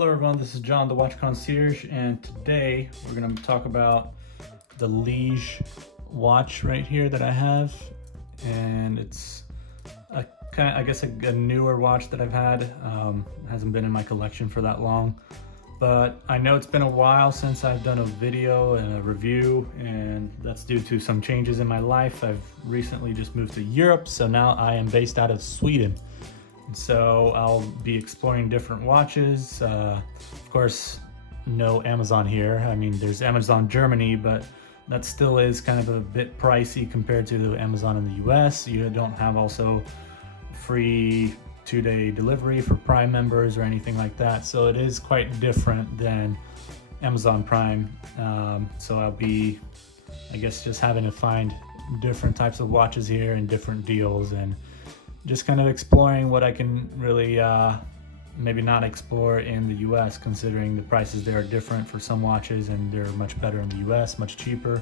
Hello everyone, this is John, the Watch Concierge, and today we're going to talk about the LIGE watch right here that I have. And it's I guess a newer watch that I've had. Hasn't been in my collection for that long, but I know it's been a while since I've done a video and a review, and that's due to some changes in my life. I've recently just moved to Europe, so now I am based out of Sweden. So I'll be exploring different watches. Of course, no Amazon here. I mean, there's Amazon Germany, but that still is kind of a bit pricey compared to Amazon in the US. You don't have also free 2-day delivery for Prime members or anything like that. So it is quite different than Amazon Prime. So I'll be, I guess, just having to find different types of watches here and different deals, and just kind of exploring what I can really maybe not explore in the US, considering the prices there are different for some watches, and they're much better in the US, much cheaper.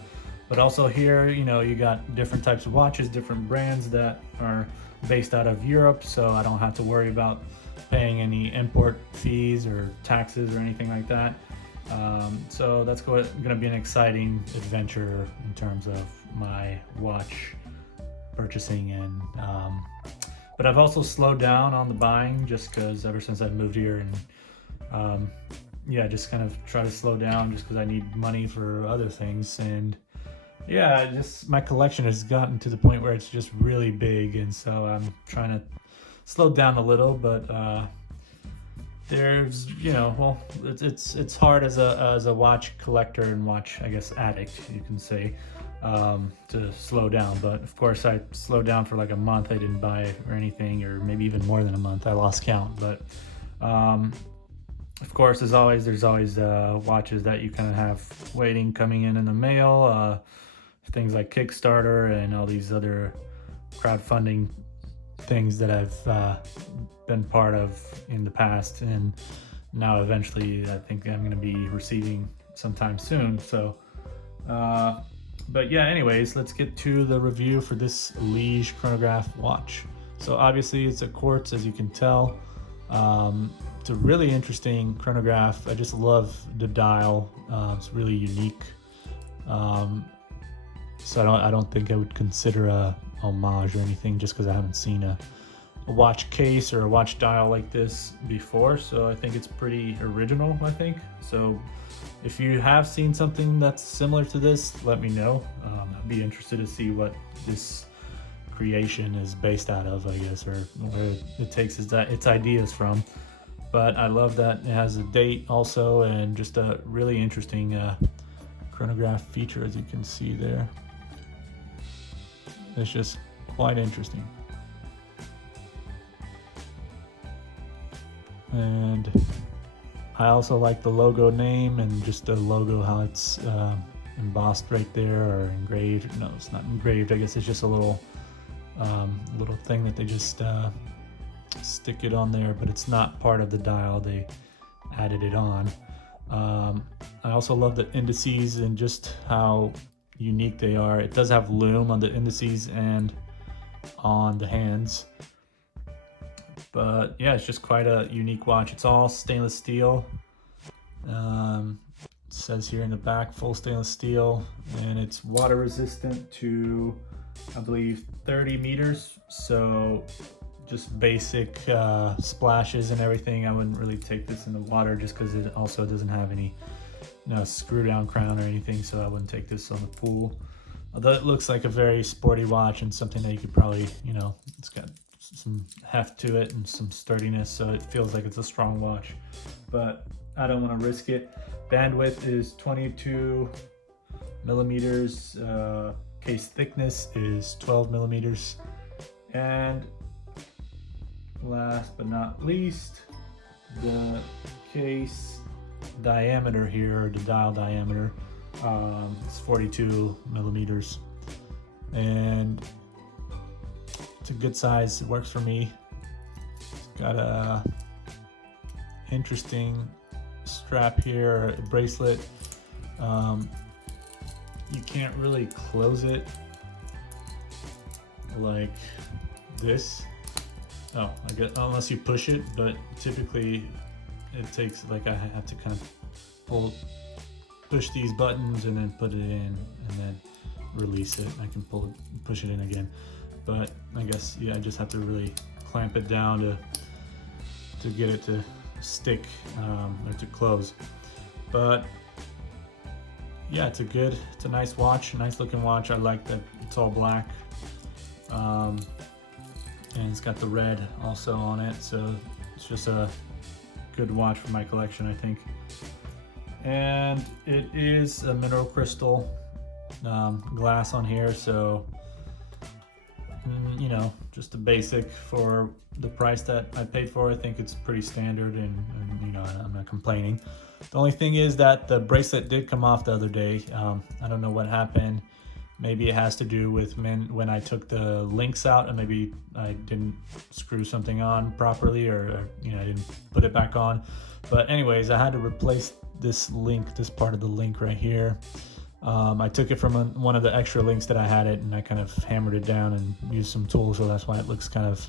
But also here, you know, you got different types of watches, different brands that are based out of Europe, so I don't have to worry about paying any import fees or taxes or anything like that. So that's going to be an exciting adventure in terms of my watch purchasing. And but I've also slowed down on the buying, just because ever since I've moved here, and yeah, just kind of try to slow down just because I need money for other things. And yeah, just my collection has gotten to the point where it's just really big, and so I'm trying to slow down a little. But there's, you know, well, it's hard as a watch collector and watch, I guess, addict, you can say, to slow down. But of course I slowed down for like a month. I didn't buy or anything, or maybe even more than a month. I lost count. But of course, there's always watches that you kind of have waiting, coming in the mail, things like Kickstarter and all these other crowdfunding things that I've been part of in the past, and now eventually I think I'm going to be receiving sometime soon. So but yeah, anyways, let's get to the review for this LIGE Chronograph watch. So obviously it's a quartz, as you can tell. It's a really interesting chronograph. I just love the dial. It's really unique. So I don't think I would consider a homage or anything, just because I haven't seen a watch case or a watch dial like this before. So I think it's pretty original, I think. So if you have seen something that's similar to this, let me know. I'd be interested to see what this creation is based out of, I guess, or where it takes its ideas from. But I love that it has a date also, and just a really interesting chronograph feature, as you can see there. It's just quite interesting. And I also like the logo name, and just the logo, how it's embossed right there, or engraved. No, it's not engraved. I guess it's just a little thing that they just stick it on there, but it's not part of the dial. They added it on. I also love the indices and just how unique they are. It does have lume on the indices and on the hands. But yeah, it's just quite a unique watch. It's all stainless steel. It says here in the back, full stainless steel, and it's water resistant to, I believe, 30 meters. So just basic splashes and everything. I wouldn't really take this in the water, just because it also doesn't have any screw down crown or anything. So I wouldn't take this on the pool. Although it looks like a very sporty watch, and something that you could probably, you know, it's got some heft to it and some sturdiness, so it feels like it's a strong watch. But I don't want to risk it. Bandwidth is 22 millimeters. Case thickness is 12 millimeters. And last but not least, the case diameter here, or the dial diameter, it's 42 millimeters. And it's a good size. It works for me. It's got a interesting strap here, a bracelet. You can't really close it like this. Oh, I guess unless you push it, but typically it takes, like, I have to kind of push these buttons and then put it in and then release it. I can push it in again, but I guess, yeah, I just have to really clamp it down to get it to stick or to close. But yeah, it's a nice watch, nice looking watch. I like that it's all black, and it's got the red also on it, so it's just a good watch for my collection, I think. And it is a mineral crystal glass on here, so you know, just a basic for the price that I paid for. I think it's pretty standard, and you know, I'm not complaining. The only thing is that the bracelet did come off the other day. I don't know what happened. Maybe it has to do with when I took the links out, and maybe I didn't screw something on properly, or you know, I didn't put it back on. But anyways, I had to replace this link, this part of the link right here. I took it from one of the extra links that I had it, and I kind of hammered it down and used some tools, so that's why it looks kind of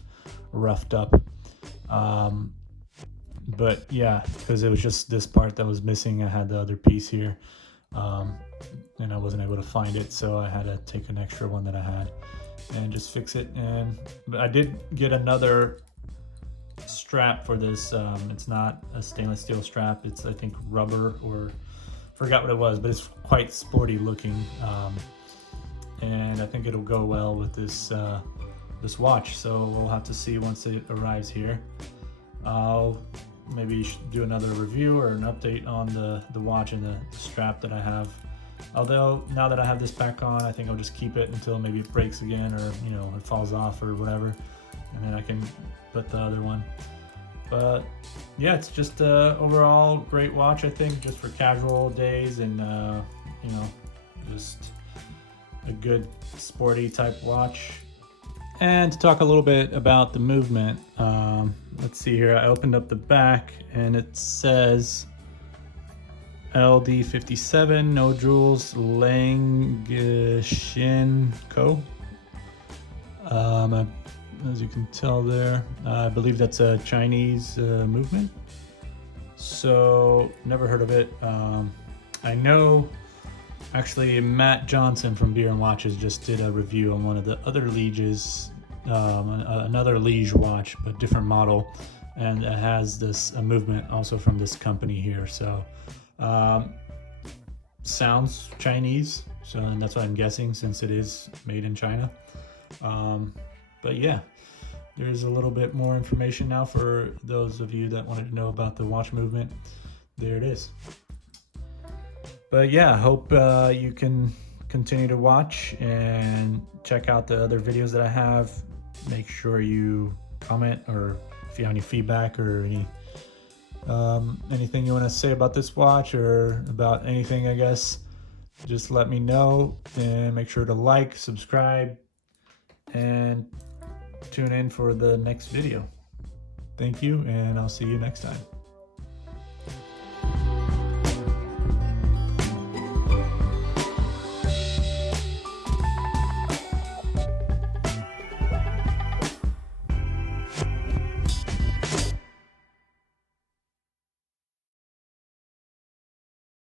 roughed up. But yeah, because it was just this part that was missing. I had the other piece here, and I wasn't able to find it, so I had to take an extra one that I had and just fix it. But I did get another strap for this. It's not a stainless steel strap, it's, I think, rubber, or forgot what it was, but it's quite sporty looking, and I think it'll go well with this this watch. So we'll have to see once it arrives here. I'll maybe do another review or an update on the watch and the strap that I have. Although now that I have this back on, I think I'll just keep it until maybe it breaks again, or you know, it falls off or whatever, and then I can put the other one. But yeah, it's just overall great watch, I think, just for casual days, and you know, just a good sporty type watch. And to talk a little bit about the movement, let's see here. I opened up the back and it says LD57, no jewels, Langshin Co. As you can tell there, I believe that's a Chinese movement. So never heard of it. I know actually Matt Johnson from Beer and Watches just did a review on one of the other Liges, another Lige watch, but different model, and it has this a movement also from this company here. So sounds Chinese, so, and that's what I'm guessing, since it is made in China. But yeah, there's a little bit more information now for those of you that wanted to know about the watch movement. There it is. But yeah, hope you can continue to watch and check out the other videos that I have. Make sure you comment, or if you have any feedback or anything you want to say about this watch, or about anything, I guess, just let me know. And make sure to like, subscribe, and tune in for the next video. Thank you, and I'll see you next time.